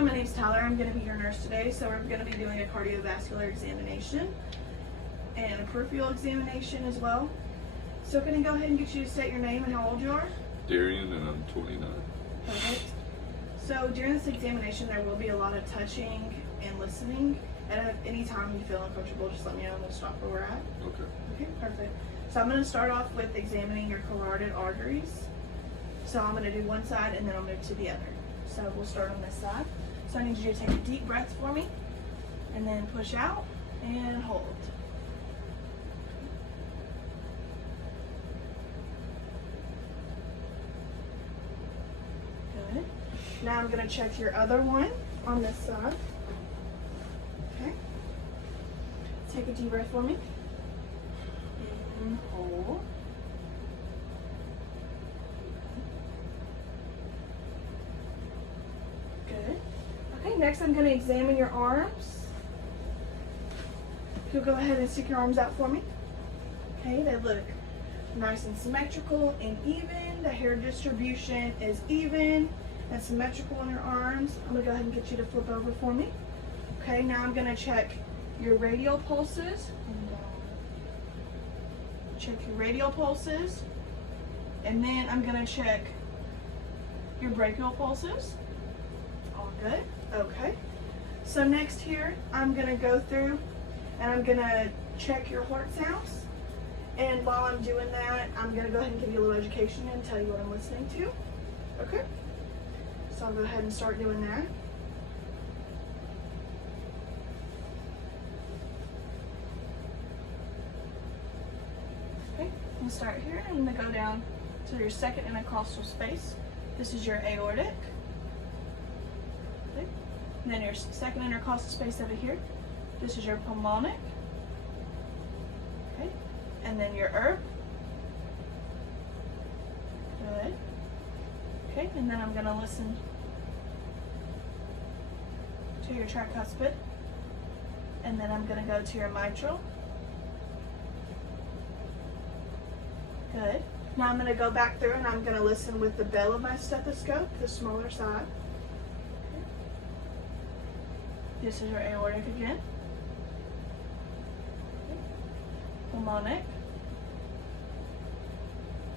Hi, my name's Tyler. I'm going to be your nurse today. So we're going to be doing a cardiovascular examination and a peripheral examination as well. So can I go ahead and get you to state your name and how old you are? Darian, and I'm 29. Perfect. So during this examination, there will be a lot of touching and listening. And at any time you feel uncomfortable, just let me know and we'll stop where we're at. Okay. Okay, perfect. So I'm going to start off with examining your carotid arteries. So I'm going to do one side and then I'll move to the other. So we'll start on this side. So I need you to take a deep breath for me and then push out and hold. Good. Now I'm going to check your other one on this side. Okay. Take a deep breath for me and hold. Good. Okay, next I'm going to examine your arms. You'll go ahead and stick your arms out for me. Okay, they look nice and symmetrical and even. The hair distribution is even and symmetrical on your arms. I'm going to go ahead and get you to flip over for me. Okay, now I'm going to check your radial pulses. Check your radial pulses. And then I'm going to check your brachial pulses. All good. Okay. So next here, I'm going to go through and I'm going to check your heart sounds. And while I'm doing that, I'm going to go ahead and give you a little education and tell you what I'm listening to. Okay? So I'll go ahead and start doing that. Okay, we'll start here. I'm going to go down to your second intercostal space. This is your aortic. Okay. And then your second intercostal space over here. This is your pulmonic. Okay. And then your herb. Good. Okay, and then I'm going to listen to your tricuspid. And then I'm going to go to your mitral. Good. Now I'm going to go back through and I'm going to listen with the bell of my stethoscope, the smaller side. Okay. This is your aortic again. Okay. Pulmonic.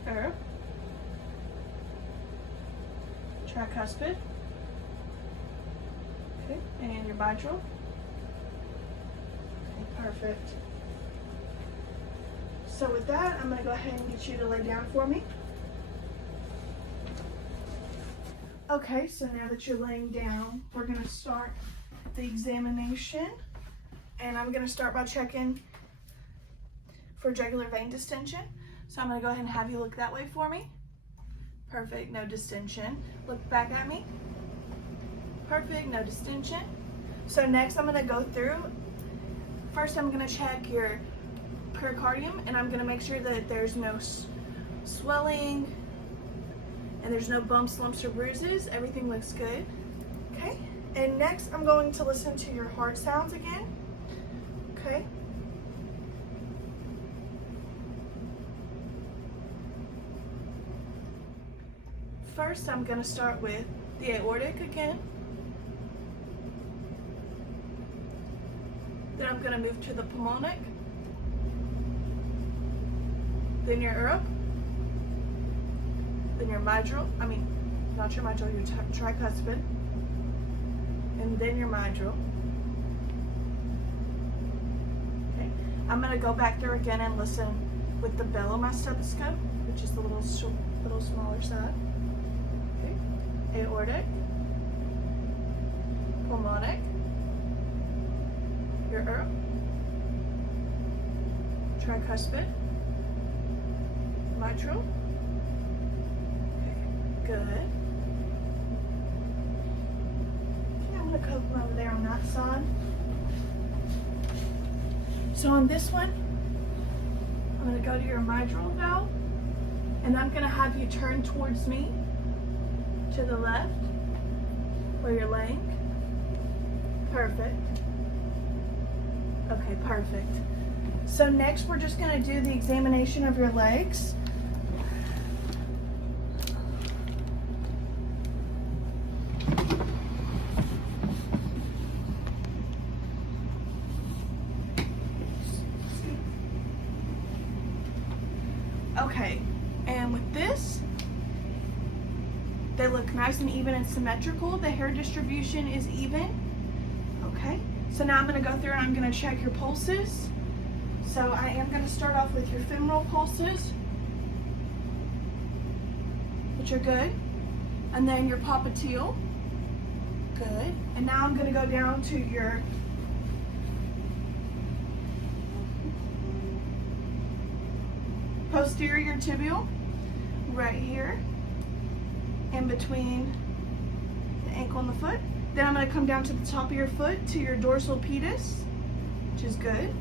Herb. Tricuspid. Okay, and your mitral. Okay, perfect. So with that, I'm going to go ahead and get you to lay down for me. Okay, so now that you're laying down, we're going to start the examination. And I'm going to start by checking for jugular vein distension. So I'm going to go ahead and have you look that way for me. Perfect, no distension. Look back at me. Perfect, no distension. So next I'm going to go through. First I'm going to check your pericardium and I'm going to make sure that there's no swelling and there's no bumps, lumps, or bruises. Everything looks good. Okay, and next I'm going to listen to your heart sounds again. Okay. First, I'm going to start with the aortic again. Then I'm going to move to the pulmonic. Then your herb. Then your mitral. Not your mitral, your tricuspid. And then your mitral. Okay. I'm going to go back there again and listen with the bell of my stethoscope, which is the little smaller side. Aortic, pulmonic, your herb, tricuspid, mitral. Okay, good. Okay, I'm going to come over there on that side. So on this one, I'm going to go to your mitral valve, and I'm going to have you turn towards me. To the left, where you're laying. Perfect. Okay, perfect. So next we're just going to do the examination of your legs. They look nice and even and symmetrical. The hair distribution is even. Okay, so now I'm going to go through and I'm going to check your pulses. So I am going to start off with your femoral pulses, which are good. And then your popliteal, good. And now I'm going to go down to your posterior tibial, right here, in between the ankle and the foot. Then I'm going to come down to the top of your foot to your dorsal pedis, which is good.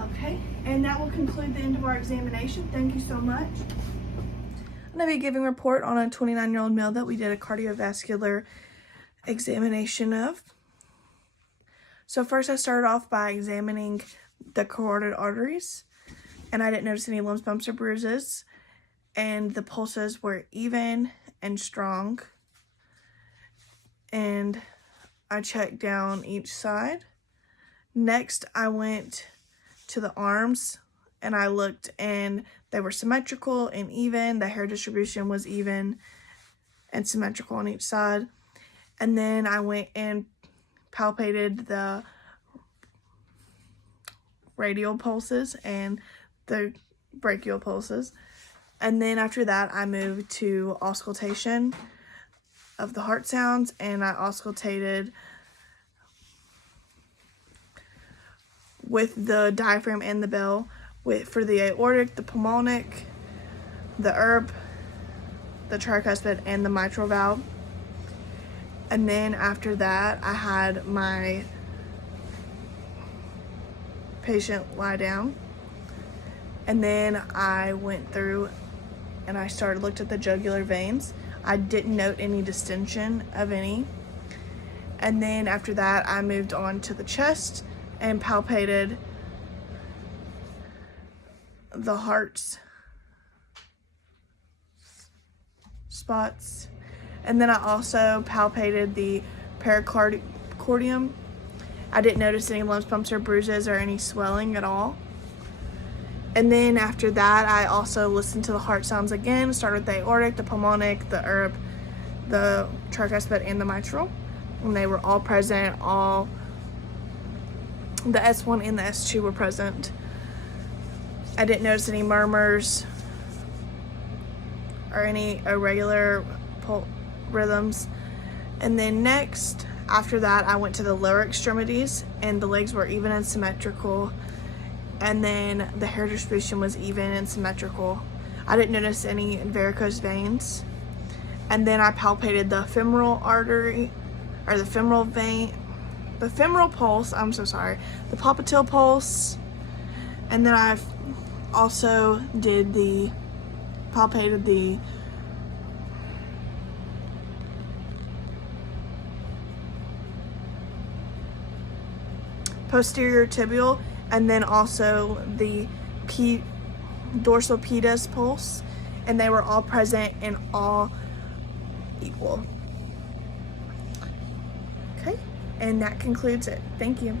Okay, and that will conclude the end of our examination. Thank you so much. I'm going to be giving a report on a 29-year-old male that we did a cardiovascular examination of. So first I started off by examining the carotid arteries, and I didn't notice any lumps, bumps, or bruises, and the pulses were even and strong. And I checked down each side. Next, I went to the arms, and I looked, and they were symmetrical and even. The hair distribution was even and symmetrical on each side. And then I went and palpated the radial pulses and the brachial pulses. And then after that, I moved to auscultation of the heart sounds, and I auscultated with the diaphragm and the bell for the aortic, the pulmonic, the ERP, the tricuspid, and the mitral valve. And then after that, I had my patient lie down. And then I went through and I looked at the jugular veins. I didn't note any distension of any. And then after that, I moved on to the chest and palpated the heart's spots. And then I also palpated the pericardium. I didn't notice any lumps, bumps, or bruises or any swelling at all. And then after that, I also listened to the heart sounds again. Started with the aortic, the pulmonic, the ERP, the tricuspid, and the mitral. And they were all present. All the S1 and the S2 were present. I didn't notice any murmurs or any irregular rhythms. And then next, after that, I went to the lower extremities, and the legs were even and symmetrical. And then the hair distribution was even and symmetrical. I didn't notice any varicose veins. And then I palpated the femoral artery, or the femoral vein, the femoral pulse, the popliteal pulse. And then I also palpated the posterior tibial, and then also the dorsal pedis pulse, and they were all present and all equal. Okay, and that concludes it. Thank you.